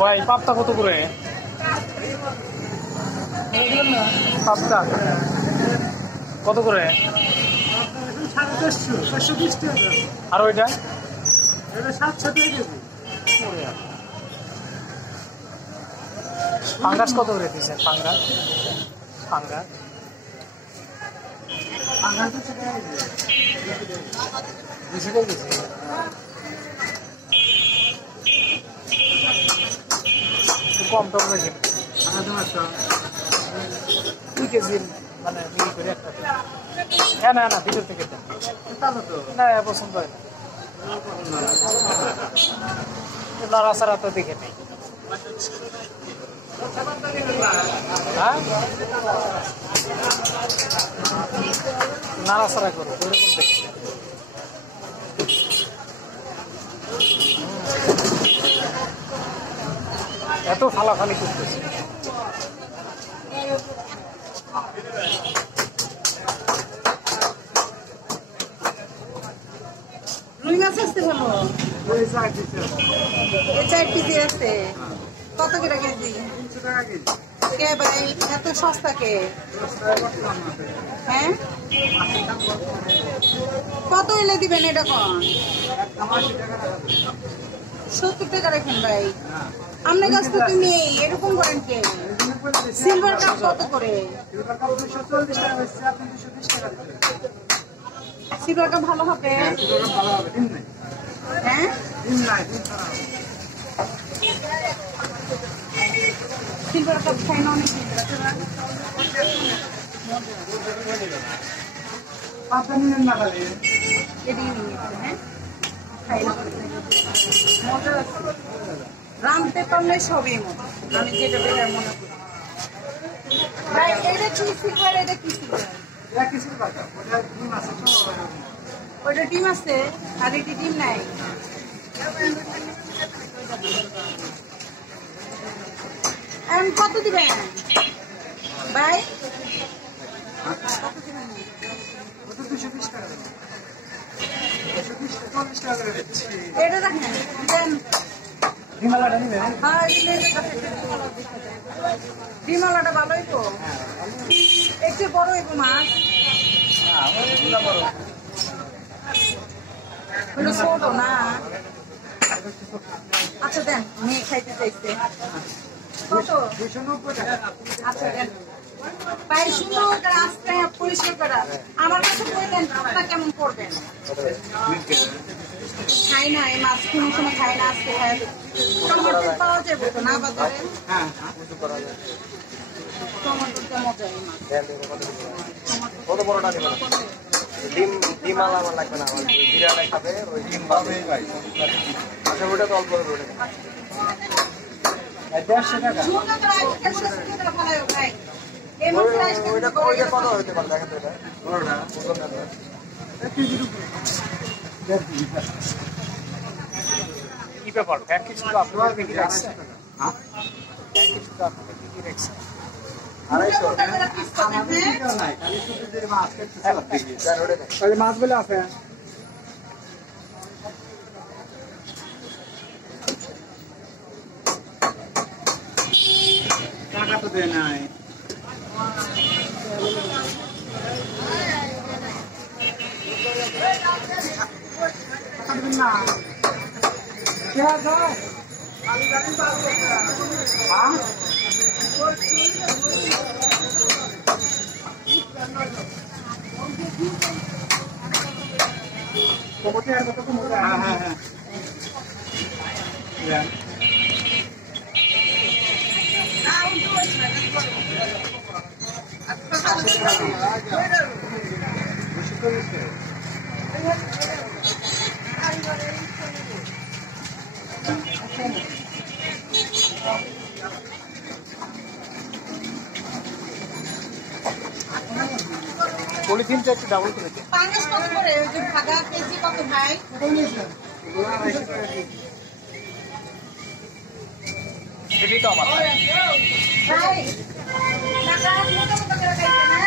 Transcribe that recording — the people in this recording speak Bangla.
ভাই পাপ্তা কত করে? পাপ্তা কত করে? আর ওইটা পাঙ্গাস কত করে দিয়েছেন? পাঙ্গাস পাঙ্গাস কম টম রেখে 2 কেজি মানে মিল করে একটা। হ্যাঁ না না ভিতর থেকে দেন না, পছন্দ হয় না। নাড়াচাড়া তো দেখে নেই। হ্যাঁ নাড়াচাড়া করো ওইরকম দেখে। এত ফালাফালি করতেছে। রুই মাছ আসতে ভালো, 4 কেজি আছে। কত করে কেজি? 300 টাকা কেজি। কে ভাই এত সস্তা কে? হ্যাঁ কত এলে দিবেন এটা? কোন 70 টাকা রাখেন ভাই। আপনার কাছ তো তুমি এরকম করেন কে? সিলভার কাপ কত করে? সিলভার কাপ ভালো হবে? হ্যাঁ সিলভার কাপ খাই না অনেক রামতে পারলে সবই মতো। আমি যেটা বেটার মনে করি ভাই। এটা কি সিলভার? এটা কি সিলভার? ওইটা ডিম আছে আর এটি ডিম নাই। কত দিবেন ভাই? কত দিবেন? 220 টাকা। এটা দেখেন দেন। ডিমালাটা ভালোই তো, একটু বড় হইব মাছ। ছোট না। আচ্ছা দেন, মেয়ে খাইতে চাইছে। কত? 290 টাকা। আচ্ছা দেন। পাই সুন্দর করে আস্তে পরিষ্কার করা। আমার কাছে বললেন আপনারা কেমন করবেন? খাই না এই মাছ, কোনো সময় খাই না। আজকে খাই। টমেটো পাওয়া যাবে তো না বাজারে? হ্যাঁ টমেটোটা মজা এই মাছ। কত বড়টা নেবেন? ডিম আলা আমার লাগবে না, আমার বিরিয়ানি খাবে ওই ডিম পাবে ভাই। আচ্ছা ওটা তো অল্প হবে। ওটা 150 টাকা। ওইটা কত হতে পারে দেখেন তো? এটা বড়টা কি ব্যাপার? এক কিছু তো আপনার কি রাখছেন? হ্যাঁ এক কিছু তো আপনার কি রাখছেন? 250 মাছ বলে আছে। টাকা তো দেয় নাই। হ্যাঁ পলিথিনটা একটু ডাবল করে দিন। পাঙ্গাস কত করে? ওই যে ভাগা কেজি কত ভাই? সেটাই তো আমার ভাই টাকা মোটা মোটা করে খাইতে না।